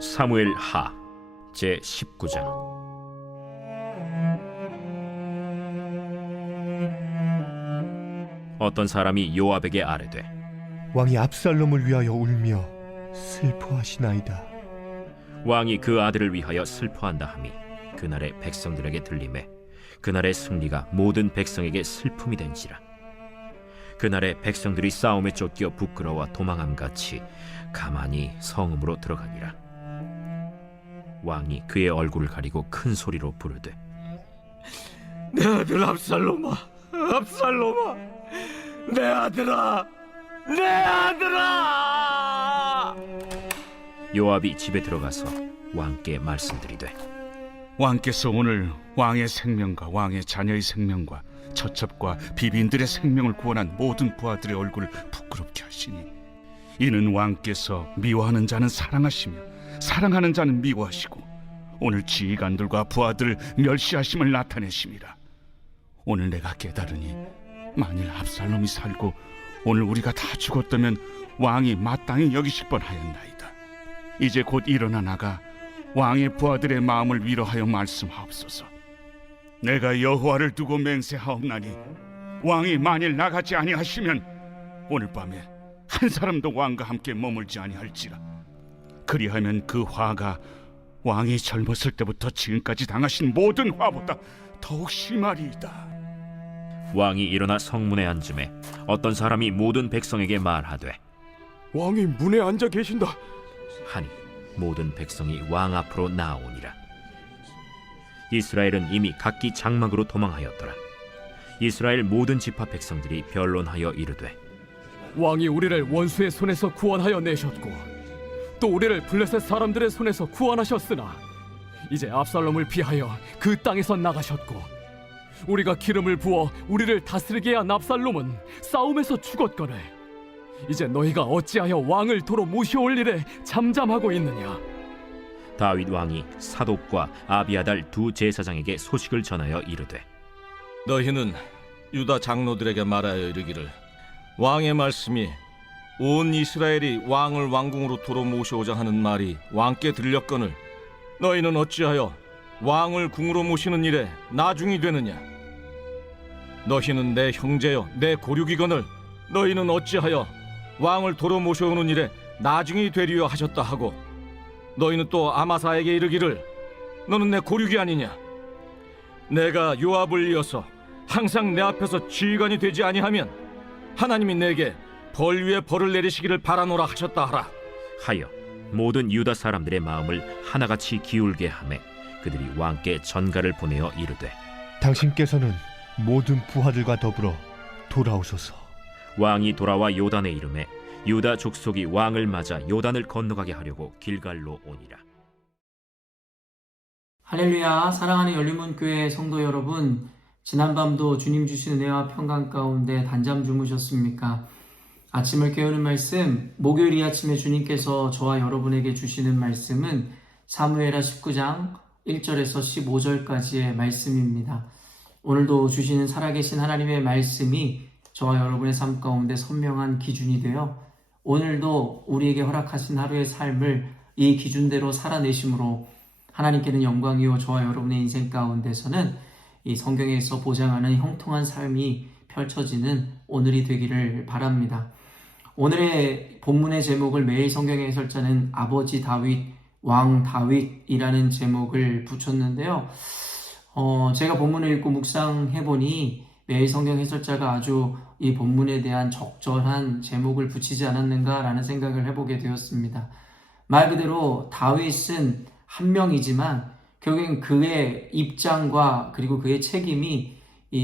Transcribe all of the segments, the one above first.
사무엘 하 제 19장. 어떤 사람이 요압에게 아뢰되 왕이 압살롬을 위하여 울며 슬퍼하시나이다. 왕이 그 아들을 위하여 슬퍼한다 하니 그날의 백성들에게 들리매 그날의 승리가 모든 백성에게 슬픔이 된지라. 그날의 백성들이 싸움에 쫓겨 부끄러워 도망함같이 가만히 성읍으로 들어가니라. 왕이 그의 얼굴을 가리고 큰 소리로 부르되 내 아들 압살롬아, 압살롬아, 내 아들아, 내 아들아! 요압이 집에 들어가서 왕께 말씀드리되 왕께서 오늘 왕의 생명과 왕의 자녀의 생명과 처첩과 비빈들의 생명을 구원한 모든 부하들의 얼굴을 부끄럽게 하시니 이는 왕께서 미워하는 자는 사랑하시며 사랑하는 자는 미워하시고 오늘 지휘관들과 부하들을 멸시하심을 나타내심이라. 오늘 내가 깨달으니 만일 압살롬이 살고 오늘 우리가 다 죽었다면 왕이 마땅히 여기실 뻔하였나이다. 이제 곧 일어나 나가 왕의 부하들의 마음을 위로하여 말씀하옵소서. 내가 여호와를 두고 맹세하옵나니 왕이 만일 나가지 아니하시면 오늘 밤에 한 사람도 왕과 함께 머물지 아니할지라. 그리하면 그 화가 왕이 젊었을 때부터 지금까지 당하신 모든 화보다 더욱 심하리이다. 왕이 일어나 성문에 앉음에 어떤 사람이 모든 백성에게 말하되 왕이 문에 앉아 계신다. 하니 모든 백성이 왕 앞으로 나아오니라. 이스라엘은 이미 각기 장막으로 도망하였더라. 이스라엘 모든 지파 백성들이 변론하여 이르되 왕이 우리를 원수의 손에서 구원하여 내셨고 또 우리를 블레셋 사람들의 손에서 구원하셨으나 이제 압살롬을 피하여 그 땅에서 나가셨고 우리가 기름을 부어 우리를 다스리게 한 압살롬은 싸움에서 죽었거늘 이제 너희가 어찌하여 왕을 도로 모셔올 일에 잠잠하고 있느냐. 다윗 왕이 사독과 아비아달 두 제사장에게 소식을 전하여 이르되 너희는 유다 장로들에게 말하여 이르기를 왕의 말씀이 온 이스라엘이 왕을 왕궁으로 도로 모셔오자 하는 말이 왕께 들렸거늘 너희는 어찌하여 왕을 궁으로 모시는 일에 나중이 되느냐. 너희는 내 형제여 내 고륙이거늘 너희는 어찌하여 왕을 도로 모셔오는 일에 나중이 되리여 하셨다 하고 너희는 또 아마사에게 이르기를 너는 내 고륙이 아니냐. 내가 요압을 이어서 항상 내 앞에서 지휘관이 되지 아니하면 하나님이 내게 벌 위에 벌을 내리시기를 바라노라 하셨다 하라. 하여 모든 유다 사람들의 마음을 하나같이 기울게 하매 그들이 왕께 전가를 보내어 이르되 당신께서는 모든 부하들과 더불어 돌아오소서. 왕이 돌아와 요단에 이르매 유다 족속이 왕을 맞아 요단을 건너가게 하려고 길갈로 오니라. 할렐루야. 사랑하는 열린문교회 성도 여러분, 지난밤도 주님 주신 은혜와 평강 가운데 단잠 주무셨습니까? 아침을 깨우는 말씀, 목요일 이 아침에 주님께서 저와 여러분에게 주시는 말씀은 사무엘하 19장 1절에서 15절까지의 말씀입니다. 오늘도 주시는 살아계신 하나님의 말씀이 저와 여러분의 삶 가운데 선명한 기준이 되어 오늘도 우리에게 허락하신 하루의 삶을 이 기준대로 살아내심으로 하나님께는 영광이요 저와 여러분의 인생 가운데서는 이 성경에서 보장하는 형통한 삶이 펼쳐지는 오늘이 되기를 바랍니다. 오늘의 본문의 제목을 매일 성경의 해설자는 아버지 다윗, 왕 다윗이라는 제목을 붙였는데요. 제가 본문을 읽고 묵상해보니 매일 성경 해설자가 아주 이 본문에 대한 적절한 제목을 붙이지 않았는가라는 생각을 해보게 되었습니다. 말 그대로 다윗은 한 명이지만 결국엔 그의 입장과 그리고 그의 책임이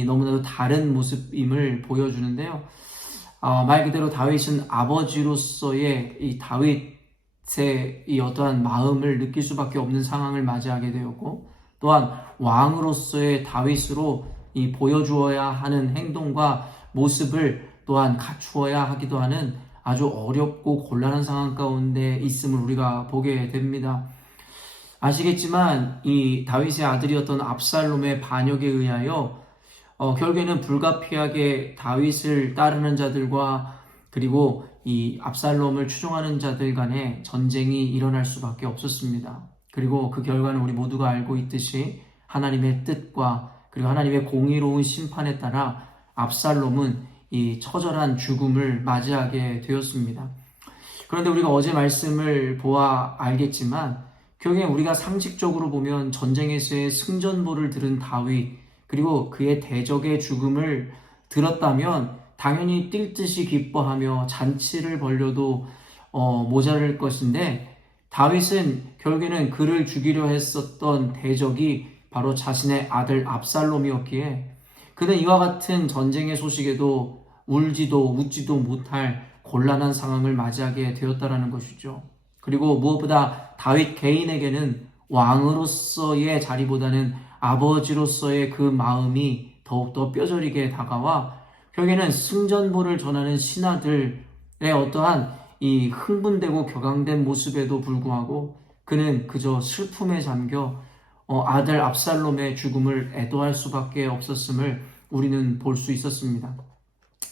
너무나도 다른 모습임을 보여주는데요. 말 그대로 다윗은 아버지로서의 이 다윗의 이 어떠한 마음을 느낄 수밖에 없는 상황을 맞이하게 되었고 또한 왕으로서의 다윗으로 이 보여주어야 하는 행동과 모습을 또한 갖추어야 하기도 하는 아주 어렵고 곤란한 상황 가운데 있음을 우리가 보게 됩니다. 아시겠지만 이 다윗의 아들이었던 압살롬의 반역에 의하여 결국에는 불가피하게 다윗을 따르는 자들과 그리고 이 압살롬을 추종하는 자들 간에 전쟁이 일어날 수밖에 없었습니다. 그리고 그 결과는 우리 모두가 알고 있듯이 하나님의 뜻과 그리고 하나님의 공의로운 심판에 따라 압살롬은 이 처절한 죽음을 맞이하게 되었습니다. 그런데 우리가 어제 말씀을 보아 알겠지만 결국에 우리가 상식적으로 보면 전쟁에서의 승전보를 들은 다윗 그리고 그의 대적의 죽음을 들었다면 당연히 뛸 듯이 기뻐하며 잔치를 벌려도 모자랄 것인데 다윗은 결국에는 그를 죽이려 했었던 대적이 바로 자신의 아들 압살롬이었기에 그는 이와 같은 전쟁의 소식에도 울지도 웃지도 못할 곤란한 상황을 맞이하게 되었다는 것이죠. 그리고 무엇보다 다윗 개인에게는 왕으로서의 자리보다는 아버지로서의 그 마음이 더욱더 뼈저리게 다가와 결국에는 승전보를 전하는 신하들의 어떠한 이 흥분되고 격앙된 모습에도 불구하고 그는 그저 슬픔에 잠겨 아들 압살롬의 죽음을 애도할 수밖에 없었음을 우리는 볼 수 있었습니다.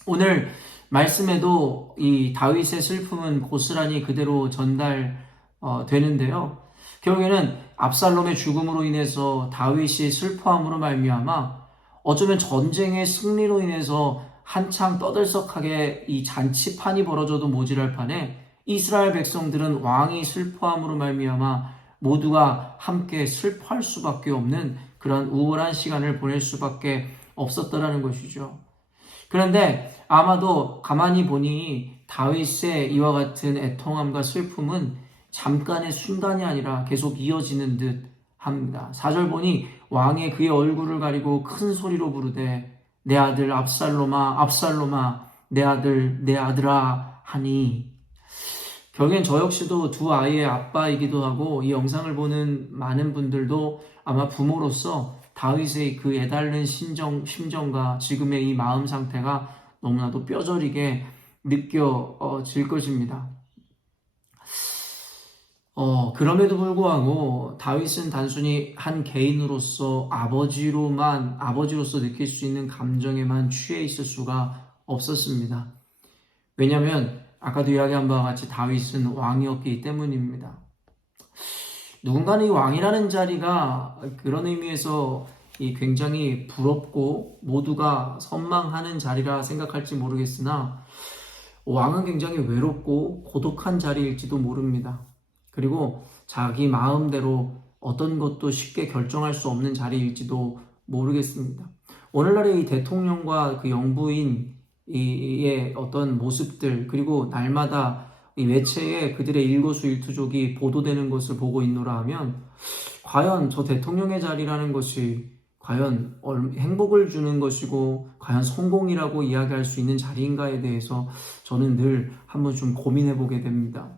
오늘 말씀에도 이 다윗의 슬픔은 고스란히 그대로 전달되는데요. 결국에는 압살롬의 죽음으로 인해서 다윗이 슬퍼함으로 말미암아 어쩌면 전쟁의 승리로 인해서 한창 떠들썩하게 이 잔치판이 벌어져도 모자랄 판에 이스라엘 백성들은 왕이 슬퍼함으로 말미암아 모두가 함께 슬퍼할 수밖에 없는 그런 우울한 시간을 보낼 수밖에 없었더라는 것이죠. 그런데 아마도 가만히 보니 다윗의 이와 같은 애통함과 슬픔은 잠깐의 순간이 아니라 계속 이어지는 듯 합니다. 4절 보니 왕이 그의 얼굴을 가리고 큰 소리로 부르되 내 아들 압살롬아 압살롬아 내 아들 내 아들아 하니 결국엔 저 역시도 두 아이의 아빠이기도 하고 이 영상을 보는 많은 분들도 아마 부모로서 다윗의 그 애달는 심정과 지금의 이 마음 상태가 너무나도 뼈저리게 느껴질 것입니다. 그럼에도 불구하고 다윗은 단순히 한 개인으로서 아버지로서 느낄 수 있는 감정에만 취해 있을 수가 없었습니다. 왜냐하면 아까도 이야기한 바와 같이 다윗은 왕이었기 때문입니다. 누군가는 이 왕이라는 자리가 그런 의미에서 굉장히 부럽고 모두가 선망하는 자리라 생각할지 모르겠으나 왕은 굉장히 외롭고 고독한 자리일지도 모릅니다. 그리고 자기 마음대로 어떤 것도 쉽게 결정할 수 없는 자리일지도 모르겠습니다. 오늘날의 이 대통령과 그 영부인의 어떤 모습들 그리고 날마다 이 매체에 그들의 일거수일투족이 보도되는 것을 보고 있노라 하면 과연 저 대통령의 자리라는 것이 과연 행복을 주는 것이고 과연 성공이라고 이야기할 수 있는 자리인가에 대해서 저는 늘 한번 좀 고민해 보게 됩니다.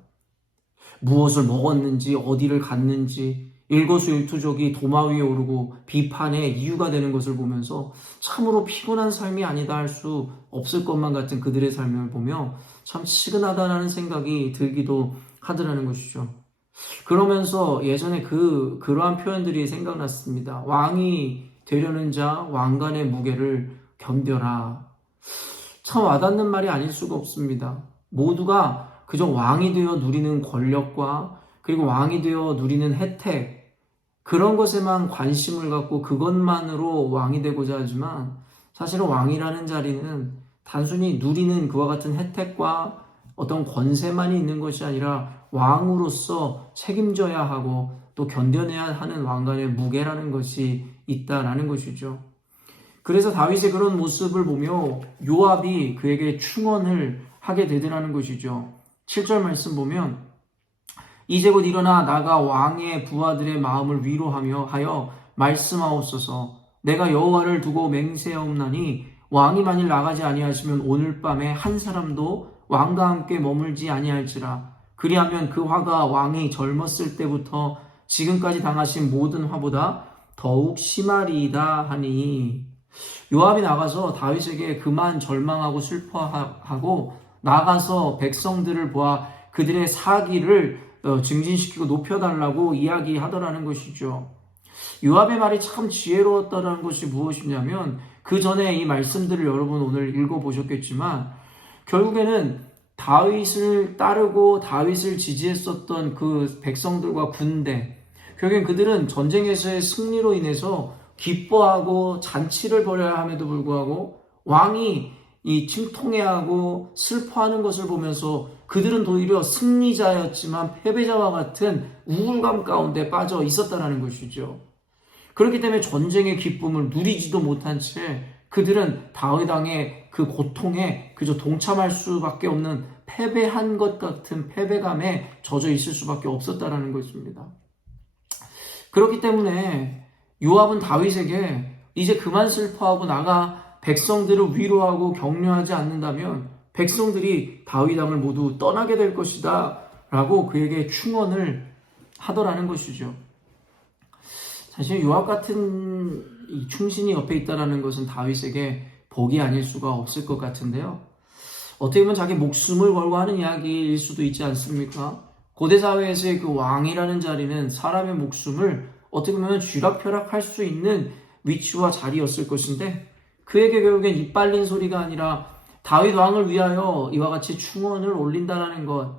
무엇을 먹었는지 어디를 갔는지 일거수일투족이 도마 위에 오르고 비판의 이유가 되는 것을 보면서 참으로 피곤한 삶이 아니다 할 수 없을 것만 같은 그들의 삶을 보며 참 치근하다라는 생각이 들기도 하더라는 것이죠. 그러면서 예전에 그러한 표현들이 생각났습니다. 왕이 되려는 자 왕관의 무게를 견뎌라. 참 와닿는 말이 아닐 수가 없습니다. 모두가 그저 왕이 되어 누리는 권력과 그리고 왕이 되어 누리는 혜택 그런 것에만 관심을 갖고 그것만으로 왕이 되고자 하지만 사실은 왕이라는 자리는 단순히 누리는 그와 같은 혜택과 어떤 권세만이 있는 것이 아니라 왕으로서 책임져야 하고 또 견뎌내야 하는 왕관의 무게라는 것이 있다라는 것이죠. 그래서 다윗의 그런 모습을 보며 요압이 그에게 충언을 하게 되더라는 것이죠. 7절 말씀 보면 이제 곧 일어나 나가 왕의 부하들의 마음을 위로하며 하여 말씀하옵소서. 내가 여호와를 두고 맹세하옵나니 왕이 만일 나가지 아니하시면 오늘 밤에 한 사람도 왕과 함께 머물지 아니할지라. 그리하면 그 화가 왕이 젊었을 때부터 지금까지 당하신 모든 화보다 더욱 심하리이다 하니 요압이 나가서 다윗에게 그만 절망하고 슬퍼하고 나가서 백성들을 보아 그들의 사기를 증진시키고 높여달라고 이야기하더라는 것이죠. 요압의 말이 참 지혜로웠다는 것이 무엇이냐면 그 전에 이 말씀들을 여러분 오늘 읽어보셨겠지만 결국에는 다윗을 따르고 다윗을 지지했었던 그 백성들과 군대, 결국엔 그들은 전쟁에서의 승리로 인해서 기뻐하고 잔치를 벌여야 함에도 불구하고 왕이 이 침통해하고 슬퍼하는 것을 보면서 그들은 도리어 승리자였지만 패배자와 같은 우울감 가운데 빠져 있었다는 것이죠. 그렇기 때문에 전쟁의 기쁨을 누리지도 못한 채 그들은 다윗 왕의 그 고통에 그저 동참할 수밖에 없는 패배한 것 같은 패배감에 젖어 있을 수밖에 없었다는 것입니다. 그렇기 때문에 요압은 다윗에게 이제 그만 슬퍼하고 나가 백성들을 위로하고 격려하지 않는다면 백성들이 다윗 왕을 모두 떠나게 될 것이다 라고 그에게 충언을 하더라는 것이죠. 사실 요압 같은 이 충신이 옆에 있다는 것은 다윗에게 복이 아닐 수가 없을 것 같은데요. 어떻게 보면 자기 목숨을 걸고 하는 이야기일 수도 있지 않습니까? 고대 사회에서의 그 왕이라는 자리는 사람의 목숨을 어떻게 보면 쥐락펴락할 수 있는 위치와 자리였을 것인데 그에게 결국엔 입 빨린 소리가 아니라 다윗 왕을 위하여 이와 같이 충언을 올린다는 것,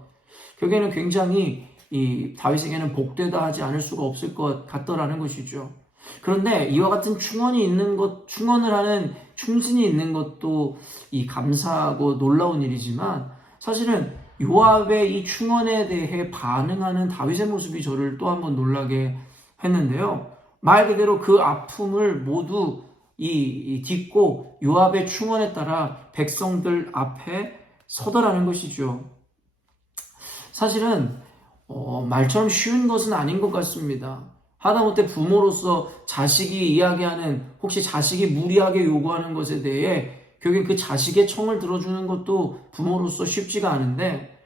결국에는 굉장히 이 다윗에게는 복되다 하지 않을 수가 없을 것 같더라는 것이죠. 그런데 이와 같은 충언이 있는 것, 충언을 하는 충신이 있는 것도 이 감사하고 놀라운 일이지만 사실은 요압의 이 충언에 대해 반응하는 다윗의 모습이 저를 또 한번 놀라게 했는데요. 말 그대로 그 아픔을 모두 딛고 요압의 충언에 따라 백성들 앞에 서더라는 것이죠. 사실은 말처럼 쉬운 것은 아닌 것 같습니다. 하다못해 부모로서 자식이 이야기하는, 혹시 자식이 무리하게 요구하는 것에 대해 결국엔 그 자식의 청을 들어주는 것도 부모로서 쉽지가 않은데,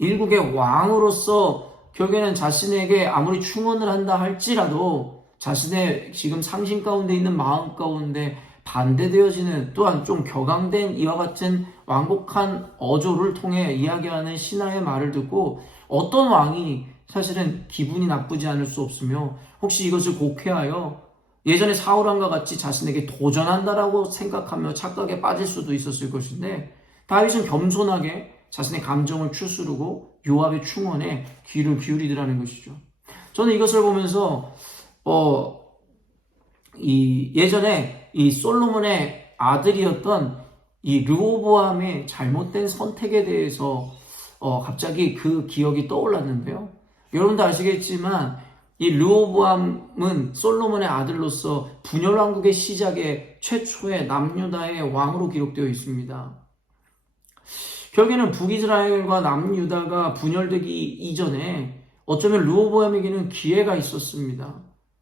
일국의 왕으로서 결국에는 자신에게 아무리 충언을 한다 할지라도 자신의 지금 상심 가운데 있는 마음 가운데 반대되어지는, 또한 좀 격앙된 이와 같은 완곡한 어조를 통해 이야기하는 신하의 말을 듣고 어떤 왕이 사실은 기분이 나쁘지 않을 수 없으며, 혹시 이것을 곡해하여 예전에 사울왕과 같이 자신에게 도전한다라고 생각하며 착각에 빠질 수도 있었을 것인데, 다윗은 겸손하게 자신의 감정을 추스르고 요압의 충언에 귀를 기울이더라는 것이죠. 저는 이것을 보면서 예전에 이 솔로몬의 아들이었던 이 르호보암의 잘못된 선택에 대해서 갑자기 그 기억이 떠올랐는데요. 여러분도 아시겠지만 이 르호보암은 솔로몬의 아들로서 분열 왕국의 시작의 최초의 남유다의 왕으로 기록되어 있습니다. 결국에는 북이스라엘과 남유다가 분열되기 이전에 어쩌면 르호보암에게는 기회가 있었습니다.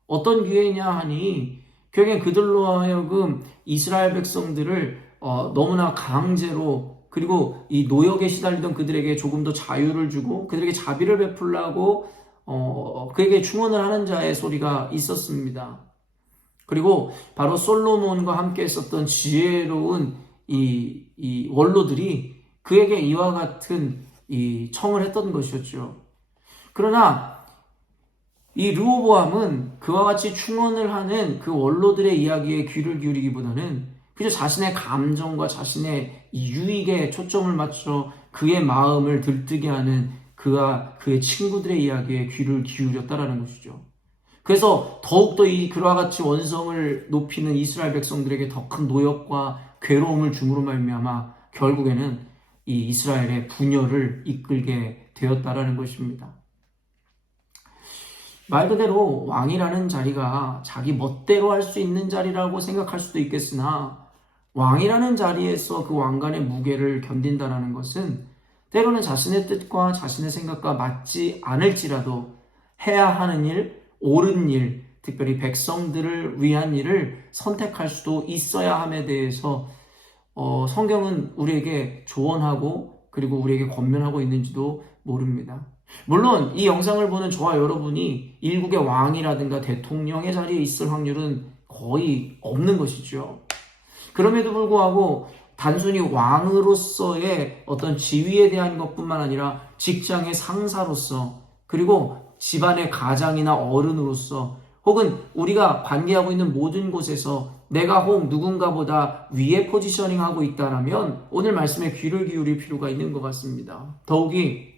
어떤 기회냐 하니, 결국엔 그들로 하여금 이스라엘 백성들을 너무나 강제로, 그리고 이 노역에 시달리던 그들에게 조금 더 자유를 주고 그들에게 자비를 베풀라고 그에게 충언을 하는 자의 소리가 있었습니다. 그리고 바로 솔로몬과 함께 있었던 지혜로운 이 원로들이 그에게 이와 같은 이 청을 했던 것이었죠. 그러나 이 르호보암은 그와 같이 충언을 하는 그 원로들의 이야기에 귀를 기울이기보다는 그저 자신의 감정과 자신의 유익에 초점을 맞춰 그의 마음을 들뜨게 하는 그와 그의 친구들의 이야기에 귀를 기울였다라는 것이죠. 그래서 더욱더 그와 같이 원성을 높이는 이스라엘 백성들에게 더 큰 노역과 괴로움을 줌으로 말미암아 결국에는 이 이스라엘의 분열을 이끌게 되었다라는 것입니다. 말 그대로 왕이라는 자리가 자기 멋대로 할 수 있는 자리라고 생각할 수도 있겠으나, 왕이라는 자리에서 그 왕관의 무게를 견딘다는 것은 때로는 자신의 뜻과 자신의 생각과 맞지 않을지라도 해야 하는 일, 옳은 일, 특별히 백성들을 위한 일을 선택할 수도 있어야 함에 대해서 성경은 우리에게 조언하고 그리고 우리에게 권면하고 있는지도 모릅니다. 물론 이 영상을 보는 저와 여러분이 일국의 왕이라든가 대통령의 자리에 있을 확률은 거의 없는 것이죠. 그럼에도 불구하고 단순히 왕으로서의 어떤 지위에 대한 것뿐만 아니라 직장의 상사로서, 그리고 집안의 가장이나 어른으로서, 혹은 우리가 관계하고 있는 모든 곳에서 내가 혹 누군가보다 위에 포지셔닝하고 있다라면 오늘 말씀에 귀를 기울일 필요가 있는 것 같습니다. 더욱이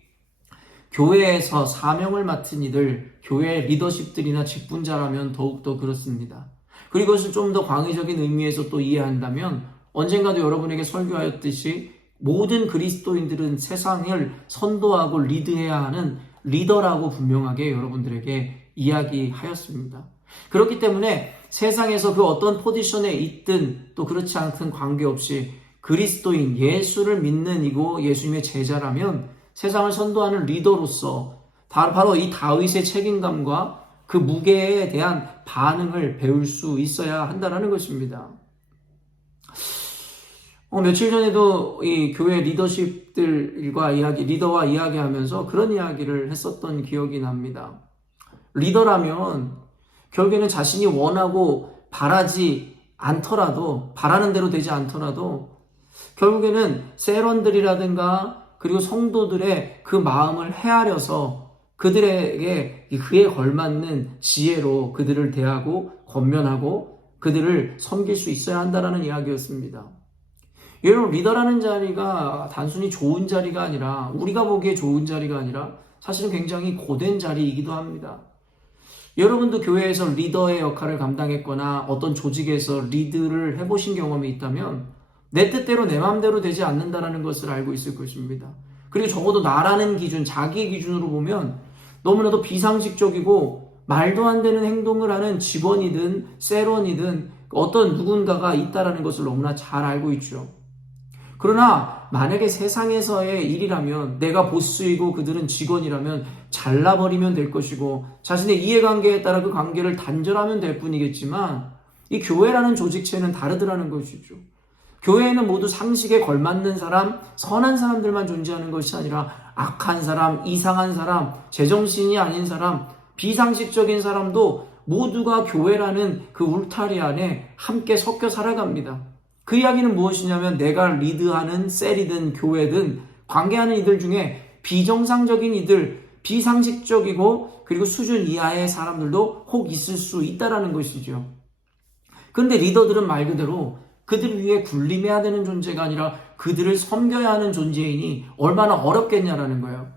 교회에서 사명을 맡은 이들, 교회 리더십들이나 직분자라면 더욱더 그렇습니다. 그리고 이것을 좀 더 광의적인 의미에서 또 이해한다면 언젠가도 여러분에게 설교하였듯이 모든 그리스도인들은 세상을 선도하고 리드해야 하는 리더라고 분명하게 여러분들에게 이야기하였습니다. 그렇기 때문에 세상에서 그 어떤 포지션에 있든 또 그렇지 않든 관계없이 그리스도인, 예수를 믿는 이고 예수님의 제자라면 세상을 선도하는 리더로서 바로 이 다윗의 책임감과 그 무게에 대한 반응을 배울 수 있어야 한다는 것입니다. 며칠 전에도 이 교회 리더십들과 리더와 이야기하면서 그런 이야기를 했었던 기억이 납니다. 리더라면 결국에는 자신이 원하고 바라지 않더라도, 바라는 대로 되지 않더라도 결국에는 세런들이라든가 그리고 성도들의 그 마음을 헤아려서 그들에게 그에 걸맞는 지혜로 그들을 대하고 권면하고 그들을 섬길 수 있어야 한다는 이야기였습니다. 여러분, 리더라는 자리가 단순히 좋은 자리가 아니라, 우리가 보기에 좋은 자리가 아니라 사실은 굉장히 고된 자리이기도 합니다. 여러분도 교회에서 리더의 역할을 감당했거나 어떤 조직에서 리드를 해보신 경험이 있다면 내 뜻대로 내 마음대로 되지 않는다는 것을 알고 있을 것입니다. 그리고 적어도 나라는 기준, 자기의 기준으로 보면 너무나도 비상식적이고 말도 안 되는 행동을 하는 직원이든 세런이든 어떤 누군가가 있다는 것을 너무나 잘 알고 있죠. 그러나 만약에 세상에서의 일이라면, 내가 보스이고 그들은 직원이라면 잘라버리면 될 것이고 자신의 이해관계에 따라 그 관계를 단절하면 될 뿐이겠지만, 이 교회라는 조직체는 다르더라는 것이죠. 교회에는 모두 상식에 걸맞는 사람, 선한 사람들만 존재하는 것이 아니라 악한 사람, 이상한 사람, 제정신이 아닌 사람, 비상식적인 사람도 모두가 교회라는 그 울타리 안에 함께 섞여 살아갑니다. 그 이야기는 무엇이냐면, 내가 리드하는 셀이든 교회든 관계하는 이들 중에 비정상적인 이들, 비상식적이고 그리고 수준 이하의 사람들도 혹 있을 수 있다는 것이죠. 그런데 리더들은 말 그대로 그들 위해 군림해야 되는 존재가 아니라 그들을 섬겨야 하는 존재이니 얼마나 어렵겠냐라는 거예요.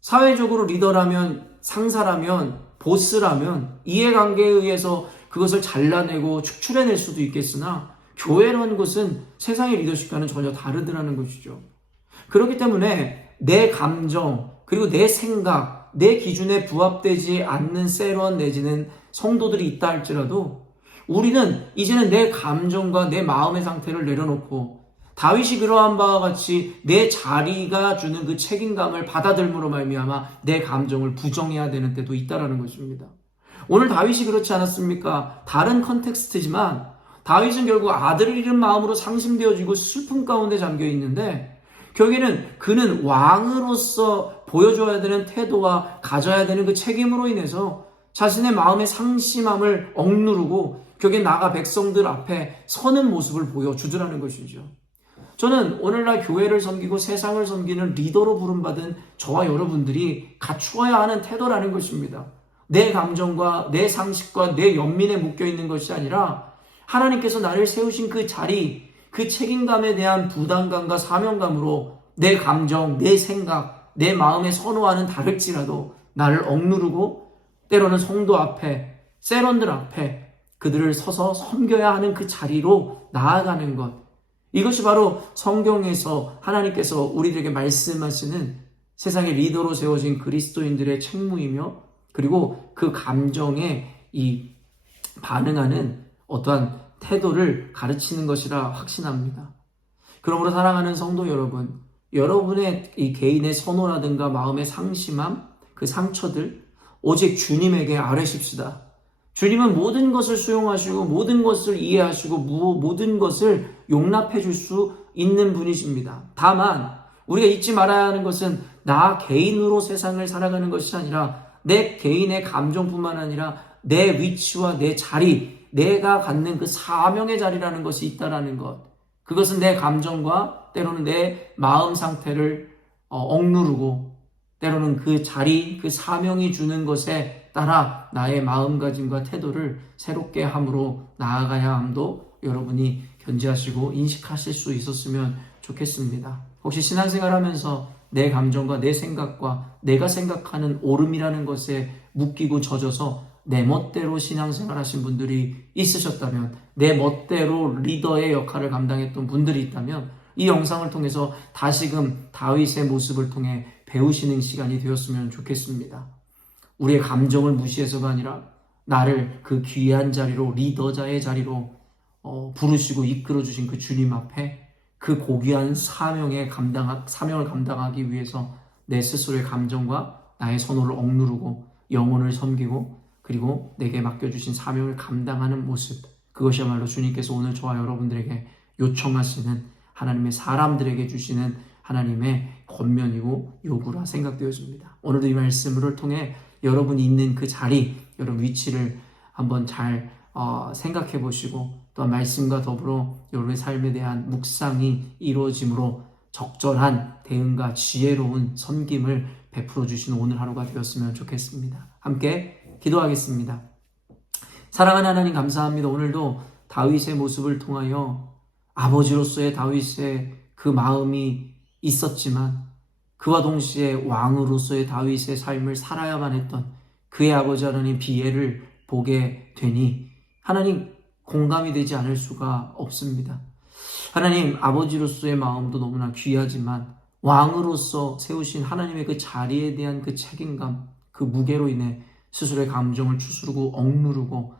사회적으로 리더라면, 상사라면, 보스라면 이해관계에 의해서 그것을 잘라내고 축출해낼 수도 있겠으나 교회라는 것은 세상의 리더십과는 전혀 다르더라는 것이죠. 그렇기 때문에 내 감정, 그리고 내 생각, 내 기준에 부합되지 않는 세런 내지는 성도들이 있다 할지라도 우리는 이제는 내 감정과 내 마음의 상태를 내려놓고 다윗이 그러한 바와 같이 내 자리가 주는 그 책임감을 받아들므로 말미암아 내 감정을 부정해야 되는 때도 있다는 것입니다. 오늘 다윗이 그렇지 않았습니까? 다른 컨텍스트지만 다윗은 결국 아들을 잃은 마음으로 상심되어지고 슬픔 가운데 잠겨 있는데, 결국에는 그는 왕으로서 보여줘야 되는 태도와 가져야 되는 그 책임으로 인해서 자신의 마음의 상심함을 억누르고 결국에 나아가 백성들 앞에 서는 모습을 보여주더라는 것이죠. 저는 오늘날 교회를 섬기고 세상을 섬기는 리더로 부름받은 저와 여러분들이 갖추어야 하는 태도라는 것입니다. 내 감정과 내 상식과 내 연민에 묶여있는 것이 아니라 하나님께서 나를 세우신 그 자리, 그 책임감에 대한 부담감과 사명감으로 내 감정, 내 생각, 내 마음의 선호와는 다를지라도 나를 억누르고 때로는 성도 앞에, 세런들 앞에 그들을 서서 섬겨야 하는 그 자리로 나아가는 것. 이것이 바로 성경에서 하나님께서 우리들에게 말씀하시는 세상의 리더로 세워진 그리스도인들의 책무이며, 그리고 그 감정에 반응하는 어떠한 태도를 가르치는 것이라 확신합니다. 그러므로 사랑하는 성도 여러분, 여러분의 이 개인의 선호라든가 마음의 상심함, 그 상처들 오직 주님에게 아뢰십시다. 주님은 모든 것을 수용하시고 모든 것을 이해하시고 모든 것을 용납해 줄 수 있는 분이십니다. 다만 우리가 잊지 말아야 하는 것은 나 개인으로 세상을 살아가는 것이 아니라 내 개인의 감정뿐만 아니라 내 위치와 내 자리, 내가 갖는 그 사명의 자리라는 것이 있다라는 것. 그것은 내 감정과 때로는 내 마음 상태를 억누르고 때로는 그 자리, 그 사명이 주는 것에 따라 나의 마음가짐과 태도를 새롭게 함으로 나아가야 함도 여러분이 견지하시고 인식하실 수 있었으면 좋겠습니다. 혹시 신앙생활하면서 내 감정과 내 생각과 내가 생각하는 옳음이라는 것에 묶이고 젖어서 내 멋대로 신앙생활 하신 분들이 있으셨다면, 내 멋대로 리더의 역할을 감당했던 분들이 있다면 이 영상을 통해서 다시금 다윗의 모습을 통해 배우시는 시간이 되었으면 좋겠습니다. 우리의 감정을 무시해서가 아니라 나를 그 귀한 자리로, 리더자의 자리로 부르시고 이끌어주신 그 주님 앞에 그 고귀한 사명을 감당하기 위해서 내 스스로의 감정과 나의 선호를 억누르고 영혼을 섬기고 그리고 내게 맡겨주신 사명을 감당하는 모습, 그것이야말로 주님께서 오늘 저와 여러분들에게 요청하시는, 하나님의 사람들에게 주시는 하나님의 권면이고 요구라 생각되어집니다. 오늘도 이 말씀을 통해 여러분이 있는 그 자리, 여러분 위치를 한번 잘 생각해 보시고, 또한 말씀과 더불어 여러분의 삶에 대한 묵상이 이루어짐으로 적절한 대응과 지혜로운 섬김을 베풀어 주시는 오늘 하루가 되었으면 좋겠습니다. 함께 기도하겠습니다. 사랑하는 하나님, 감사합니다. 오늘도 다윗의 모습을 통하여 아버지로서의 다윗의 그 마음이 있었지만 그와 동시에 왕으로서의 다윗의 삶을 살아야만 했던 그의 아버지 하나님 비애를 보게 되니 하나님, 공감이 되지 않을 수가 없습니다. 하나님, 아버지로서의 마음도 너무나 귀하지만 왕으로서 세우신 하나님의 그 자리에 대한 그 책임감, 그 무게로 인해 스스로의 감정을 추스르고 억누르고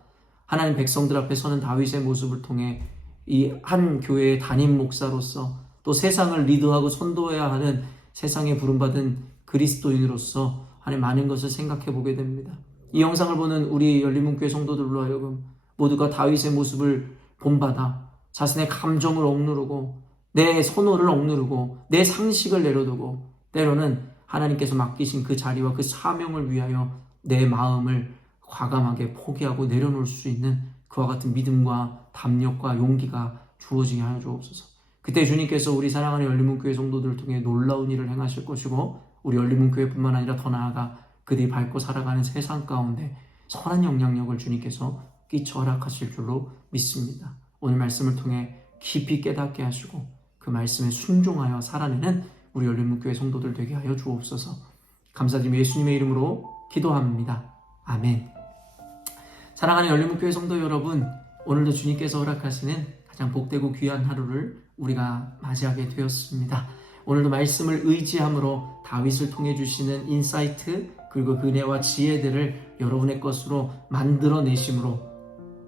하나님 백성들 앞에 서는 다윗의 모습을 통해 이 한 교회의 담임 목사로서 또 세상을 리드하고 선도해야 하는 세상에 부름받은 그리스도인으로서 하나님 많은 것을 생각해 보게 됩니다. 이 영상을 보는 우리 열린문교회 성도들로 하여금 모두가 다윗의 모습을 본받아 자신의 감정을 억누르고 내 선호를 억누르고 내 상식을 내려두고 때로는 하나님께서 맡기신 그 자리와 그 사명을 위하여 내 마음을 과감하게 포기하고 내려놓을 수 있는 그와 같은 믿음과 담력과 용기가 주어지게 하여 주옵소서. 그때 주님께서 우리 사랑하는 열린문교회 성도들을 통해 놀라운 일을 행하실 것이고 우리 열린문교회뿐만 아니라 더 나아가 그들이 밟고 살아가는 세상 가운데 선한 영향력을 주님께서 끼쳐 허락하실 줄로 믿습니다. 오늘 말씀을 통해 깊이 깨닫게 하시고 그 말씀에 순종하여 살아내는 우리 열린문교회 성도들 되게 하여 주옵소서. 감사드리며 예수님의 이름으로 기도합니다. 아멘. 사랑하는 열린문교회 성도 여러분, 오늘도 주님께서 허락하시는 가장 복되고 귀한 하루를 우리가 맞이하게 되었습니다. 오늘도 말씀을 의지함으로 다윗을 통해 주시는 인사이트 그리고 그 은혜와 지혜들을 여러분의 것으로 만들어내심으로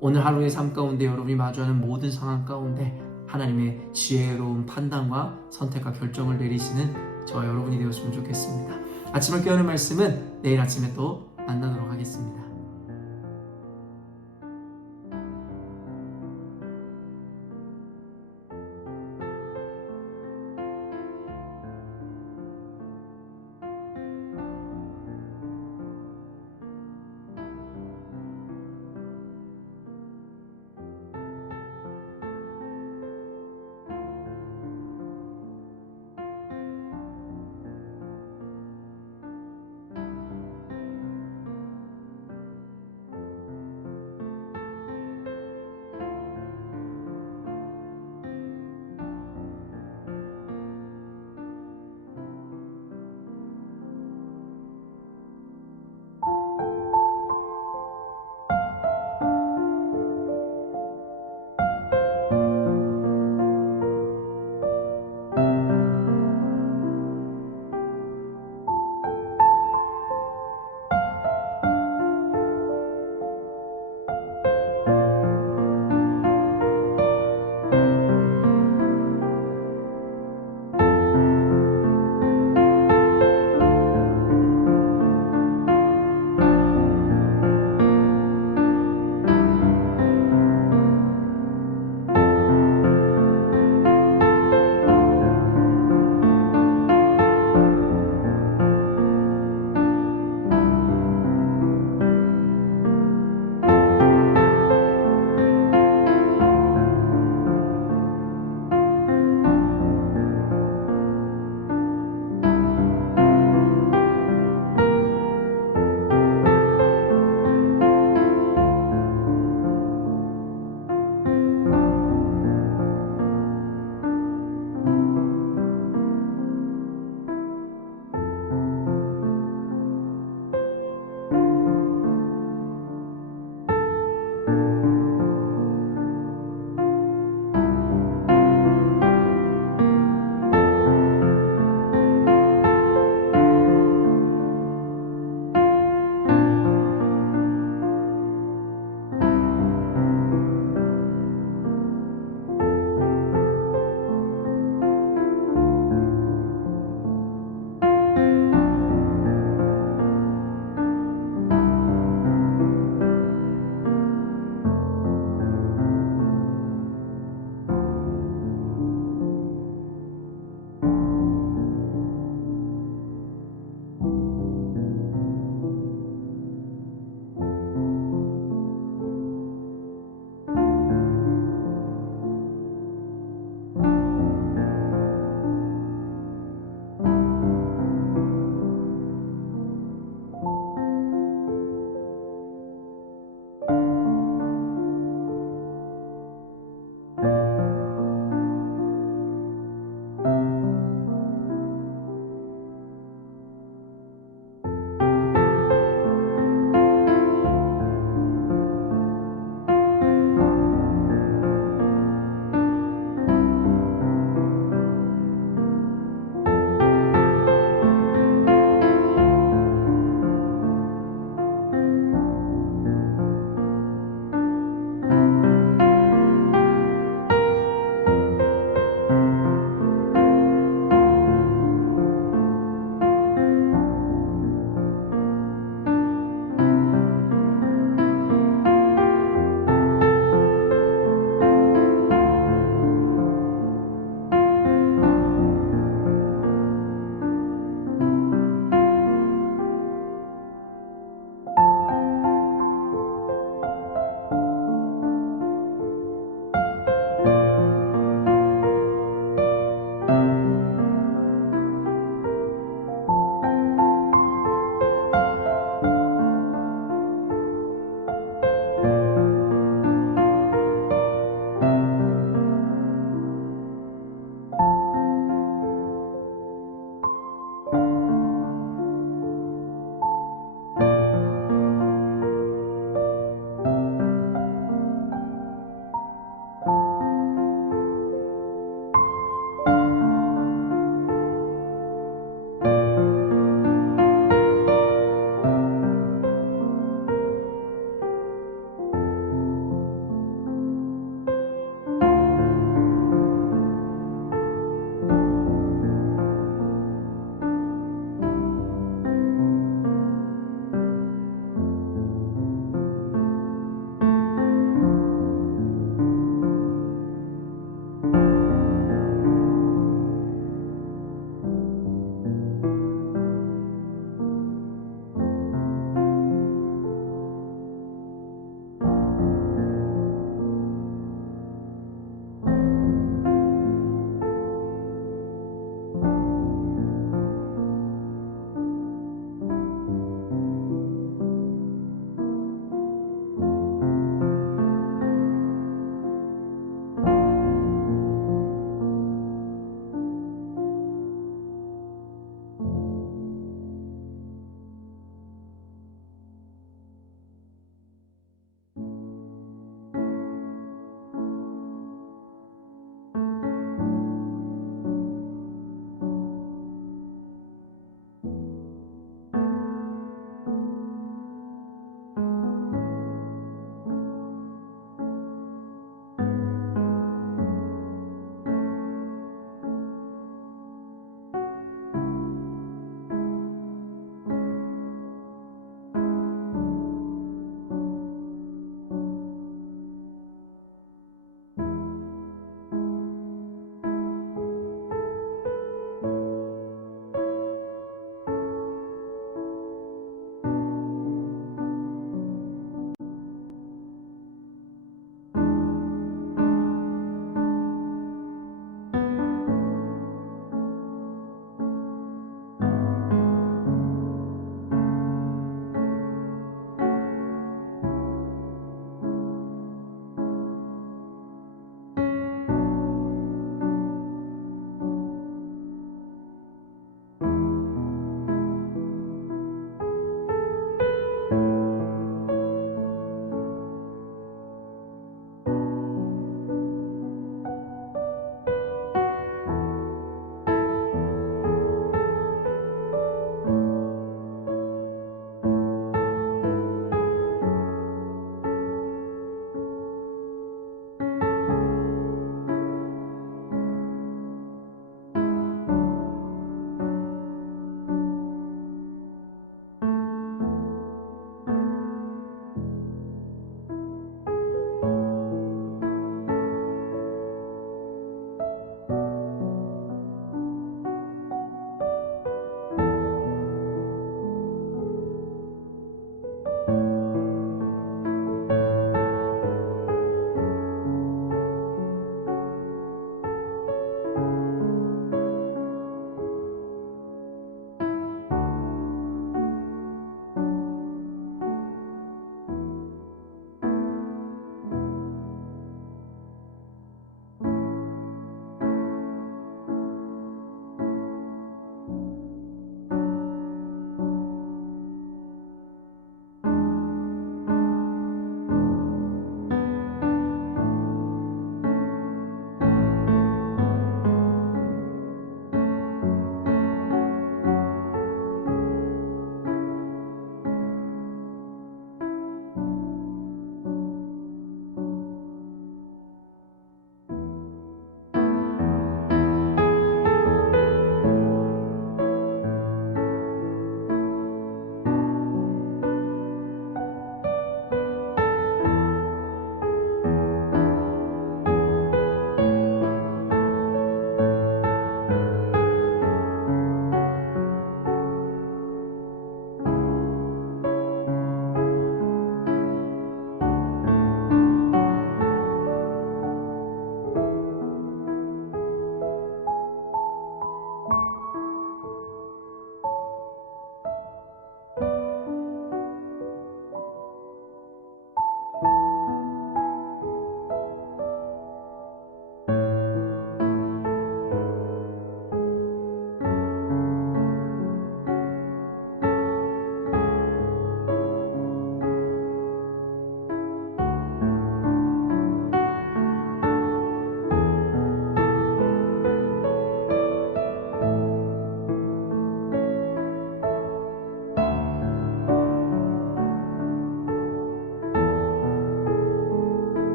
오늘 하루의 삶 가운데 여러분이 마주하는 모든 상황 가운데 하나님의 지혜로운 판단과 선택과 결정을 내리시는 저와 여러분이 되었으면 좋겠습니다. 아침을 깨우는 말씀은 내일 아침에 또 만나도록 하겠습니다.